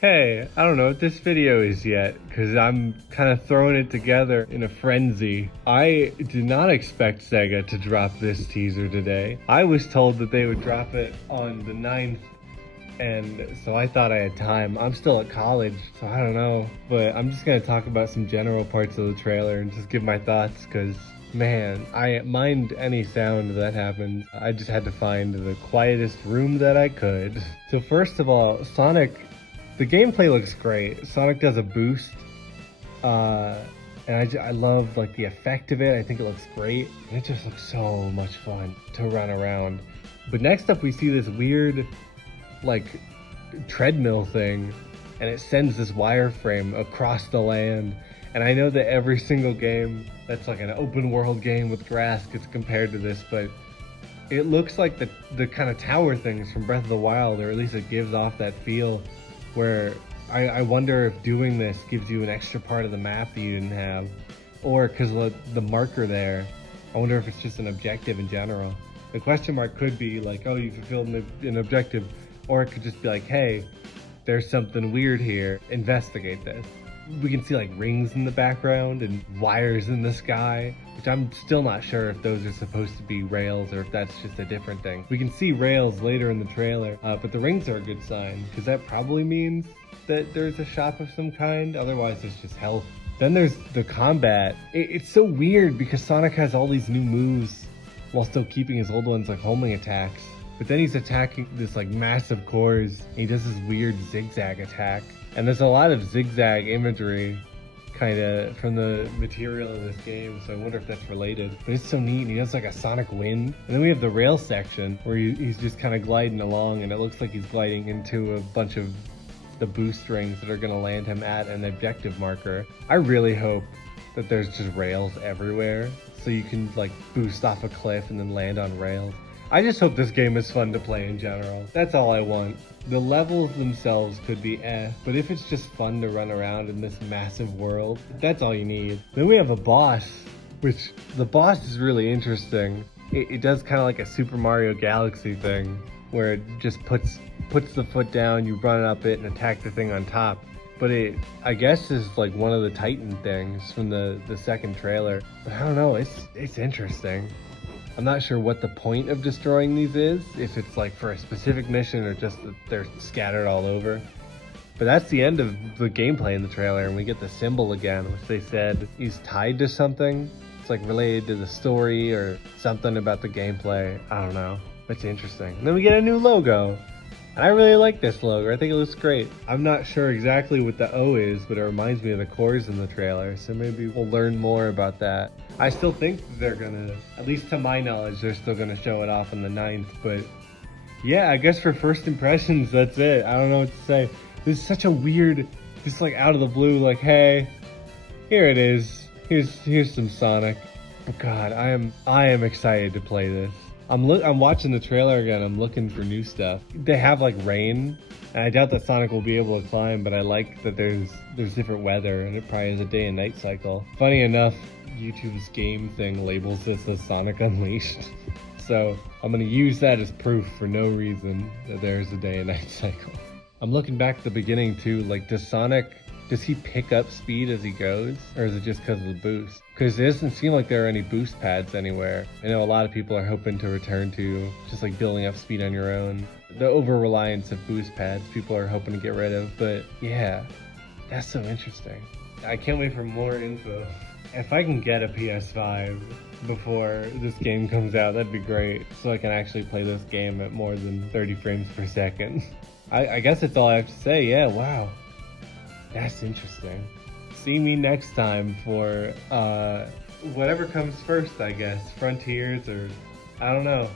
Hey, I don't know what this video is yet, because I'm kind of throwing it together in a frenzy. I did not expect Sega to drop this teaser today. I was told that they would drop it on the 9th, and so I thought I had time. I'm still at college, so I don't know. But I'm just going to talk about some general parts of the trailer and just give my thoughts, because man, I mind any sound that happens. I just had to find the quietest room that I could. So first of all, Sonic... The gameplay looks great. Sonic does a boost, and I love like the effect of it. I think it looks great, and it just looks so much fun to run around. But next up, we see this weird, like, treadmill thing, and it sends this wireframe across the land. And I know that every single game that's like an open world game with grass gets compared to this, but it looks like the kind of tower things from Breath of the Wild, or at least it gives off that feel. Where I wonder if doing this gives you an extra part of the map that you didn't have, or because the marker there, I wonder if it's just an objective in general. The question mark could be like, oh, you fulfilled an objective, or it could just be like, hey, there's something weird here, investigate this. We can see like rings in the background and wires in the sky, which I'm still not sure if those are supposed to be rails or if that's just a different thing. We can see rails later in the trailer, but the rings are a good sign, because that probably means that there's a shop of some kind. Otherwise, it's just health. Then there's the combat. It's so weird because Sonic has all these new moves while still keeping his old ones, like homing attacks. But then he's attacking this like massive cores, and he does this weird zigzag attack. And there's a lot of zigzag imagery kind of from the material of this game, so I wonder if that's related. But it's so neat, and he does like a sonic wind. And then we have the rail section where he's just kind of gliding along, and it looks like he's gliding into a bunch of the boost rings that are going to land him at an objective marker. I really hope that there's just rails everywhere, so you can like boost off a cliff and then land on rails. I just hope this game is fun to play in general. That's all I want. The levels themselves could be but if it's just fun to run around in this massive world, that's all you need. Then we have a boss, which the boss is really interesting. It does kind of like a Super Mario Galaxy thing, where it just puts the foot down, you run up it and attack the thing on top. But it, I guess, is like one of the Titan things from the second trailer. But I don't know, it's interesting. I'm not sure what the point of destroying these is, if it's like for a specific mission or just that they're scattered all over. But that's the end of the gameplay in the trailer, and we get the symbol again, which they said is tied to something. It's like related to the story or something about the gameplay. I don't know. It's interesting. And then we get a new logo. And I really like this logo. I think it looks great. I'm not sure exactly what the O is, but it reminds me of the cores in the trailer, so maybe we'll learn more about that. I still think they're gonna, at least to my knowledge, they're still gonna show it off on the 9th, but yeah, I guess for first impressions, that's it. I don't know what to say. This is such a weird, just like out of the blue, like, hey, here it is. Here's some Sonic. But God, I am excited to play this. I'm watching the trailer again. I'm looking for new stuff. They have like rain, and I doubt that Sonic will be able to climb, but I like that there's different weather, and it probably has a day and night cycle. Funny enough, YouTube's game thing labels this as Sonic Unleashed. So I'm gonna use that as proof for no reason that there's a day and night cycle. I'm looking back at the beginning too, like does he pick up speed as he goes, or is it just because of the boost? Because it doesn't seem like there are any boost pads anywhere. I know a lot of people are hoping to return to just like building up speed on your own. The over-reliance of boost pads, people are hoping to get rid of, but yeah, that's so interesting. I can't wait for more info. If I can get a PS5 before this game comes out, that'd be great, so I can actually play this game at more than 30 frames per second. I guess that's all I have to say. Yeah, wow. That's interesting. See me next time for whatever comes first, I guess. Frontiers, or I don't know.